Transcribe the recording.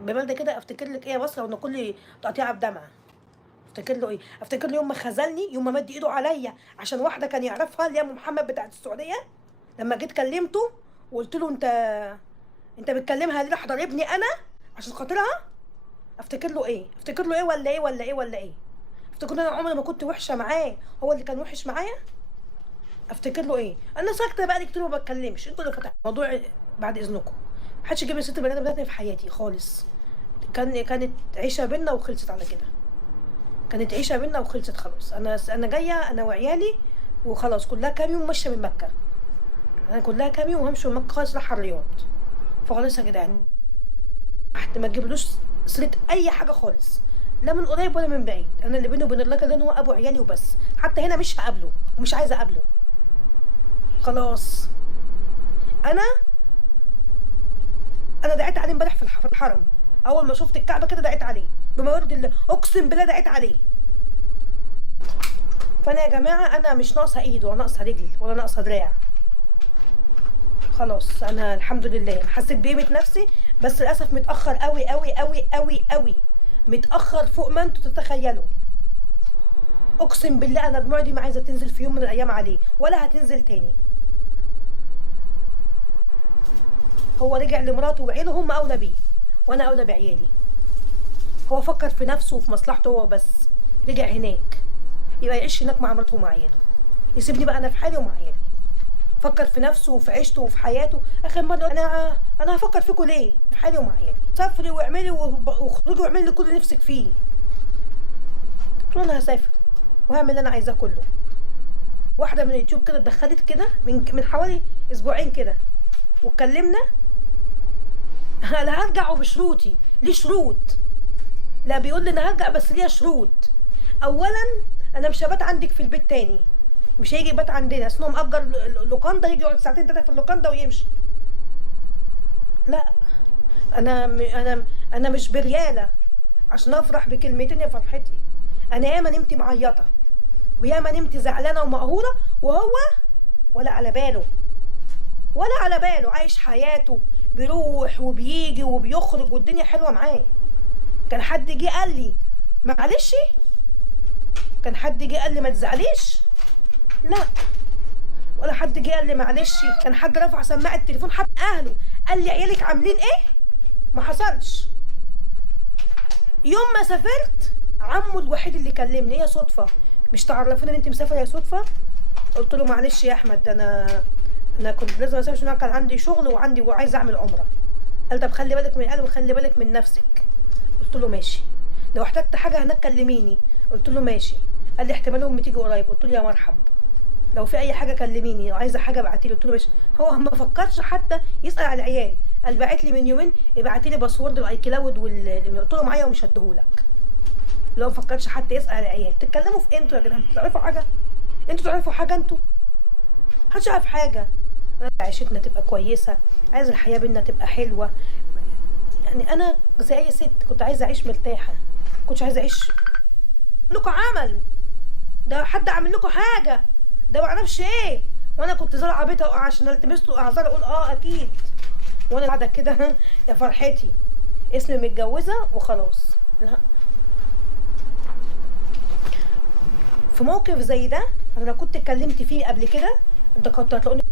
ببلدة كده افتكر لك ايه يا بصرة وان كل تقطيعه بدمعة. افتكر له ايه؟ افتكر له يوم ما خذلني، يوم ما مد ايده عليا عشان واحده كان يعرفها اللي هي ام محمد بتاعت السعوديه. لما جيت كلمته وقلت له انت بتكلمها ليه؟ راح ضاربني انا عشان خاطرها. افتكر له ايه؟ افتكر له ايه ولا ايه ولا ايه ولا ايه؟ افتكر له انا عمري ما كنت وحشه معاه، هو اللي كان وحش معايا. افتكر له ايه؟ انا ساكته بقالي كتير وما بتكلمش، انتوا اللي فتحتوا الموضوع بعد اذنكم. محدش يجيب لي ست بني ادم تاني في حياتي خالص. كانت عيشه بينا وخلصت على كده. كانت عيشه بينا وخلصت خلاص. انا جايه انا وعيالي وخلاص، كلها كام يوم ماشيه من مكه. انا كلها كام يوم وهمشي من مكه خالص رايحه الرياض. فخلاص يا جدعان، ما تجيبلوش سيره اي حاجه خالص، لا من قريب ولا من بعيد. انا اللي بيني وبين الراجل ده هو ابو عيالي وبس، حتى هنا مش هقابله ومش عايزه اقابله. خلاص. انا انا دعيت عليه امبارح في الحرم. اول ما شفت الكعبه كده دعيت عليه بما يرضي الله، اقسم بالله دعيت عليه. فانا يا جماعه انا مش ناقصه ايد ولا ناقصه رجل ولا ناقصه دراع. خلاص انا الحمد لله حسيت بقيمه نفسي، بس للاسف متاخر قوي قوي قوي قوي قوي. متاخر فوق ما انتوا تتخيلوا. اقسم بالله انا دموعي دي ما عايزه تنزل في يوم من الايام عليه ولا هتنزل تاني. هو رجع لمراته وعياله، هم اولى بيه وانا اولى بعيالي. هو فكر في نفسه وفي مصلحته هو بس. رجع هناك يبقى يعيش هناك مع مراته ومع عياله، يسيبني بقى انا في حالي ومع عيالي. فكر في نفسه وفي عيشته وفي حياته. اخر مره انا هفكر فيكم ليه؟ في حالي ومع عيالي. سافري واعملي واخرجي واعملي اللي كل نفسك فيه. قلت له انا هسافر وهعمل اللي انا عايزاه كله. واحده من اليوتيوب كده اتدخلت كده من حوالي اسبوعين كده واتكلمنا. انا هرجع وبشروطي. ليه شروط؟ لا بيقول لي انا هرجع بس ليا شروط. اولا انا مش هبات عندك في البيت تاني، مش هيجي يبات عندنا، اصل هو مأجر لوكاندا، يجي يقعد ساعتين تلاته في اللوكاندا ويمشي. لا انا مش برياله عشان افرح بكلمتين يا فرحتي. انا ياما نمت معيطه وياما نمت زعلانه ومقهوره، وهو ولا على باله ولا على باله، عايش حياته، بيروح وبيجي وبيخرج والدنيا حلوه معاه. كان حد جه قال لي معلش؟ كان حد جه قال لي ما تزعليش؟ لا. ولا حد جه قال لي معلش. كان حد رفع سماعه التليفون حتى اهله قال لي عيالك عاملين ايه؟ ما حصلش. يوم ما سافرت عمه الوحيد اللي كلمني، هي صدفه، مش تعرفوني ان انت مسافره يا صدفه؟ قلت له معلش يا احمد، ده انا كنت لازم اسافر عشان كان عندي شغل وعايزه اعمل عمره. قال طب خلي بالك من العيال وخلي بالك من نفسك. قلت له ماشي، لو احتجت حاجه هناك كلميني. قلت له ماشي. قال لي احتمال امي تيجي قريب. قلت له يا مرحب، لو في اي حاجه كلميني، لو عايزه حاجه ابعتي لي. قلت له ماشي. هو ما فكرش حتى يسال على العيال، قال باعت لي من يومين ابعتي لي باسورد الاي كلاود قلت له معايا ومش هديهولك. لو ما فكرش حتى يسال على العيال. تتكلموا في انتوا يا جدعان؟ انتوا تعرفوا حاجه؟ انتوا تعرفوا حاجه؟ انتوا محدش يعرف حاجه. انا عيشتنا تبقى كويسه، عايز الحياه بينا تبقى حلوه. يعني انا زي اي ست كنت عايزه اعيش مرتاحه، كنتش عايزه اعيش لكم عمل ده حد عامل لكم حاجه ده معرفش ايه، وانا كنت زرعه بيتها عشان التمس له اعذار اقول اكيد. وانا قاعده كده يا فرحتي اسمي متجوزه وخلاص. لا، في موقف زي ده انا لو كنت اتكلمت فيه قبل كده ده كنت هتلاقوني